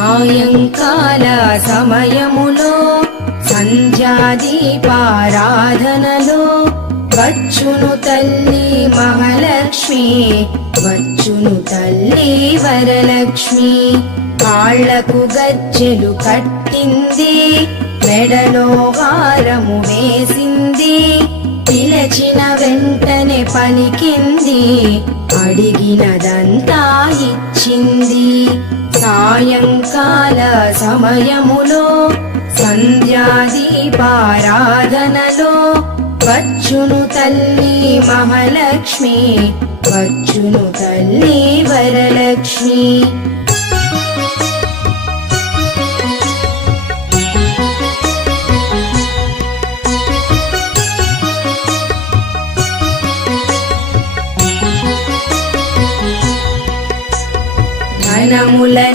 సాయంకాల సమయములో సంధ్యాదీపారాధనలో వచ్చును తల్లి మహాలక్ష్మి, వచ్చును తల్లి వరలక్ష్మి. కాళ్లకు గజ్జెలు కట్టింది, మెడలో హారము వేసింది, పిలచిన వెంటనే పలికింది, అడిగినదంతా ఇచ్చింది. సాయంకాల సమయములో సంధ్యాదీపారాధనలో వచ్చును తల్లి మహాలక్ష్మి, వచ్చును తల్లి వరలక్ష్మి. ధనముల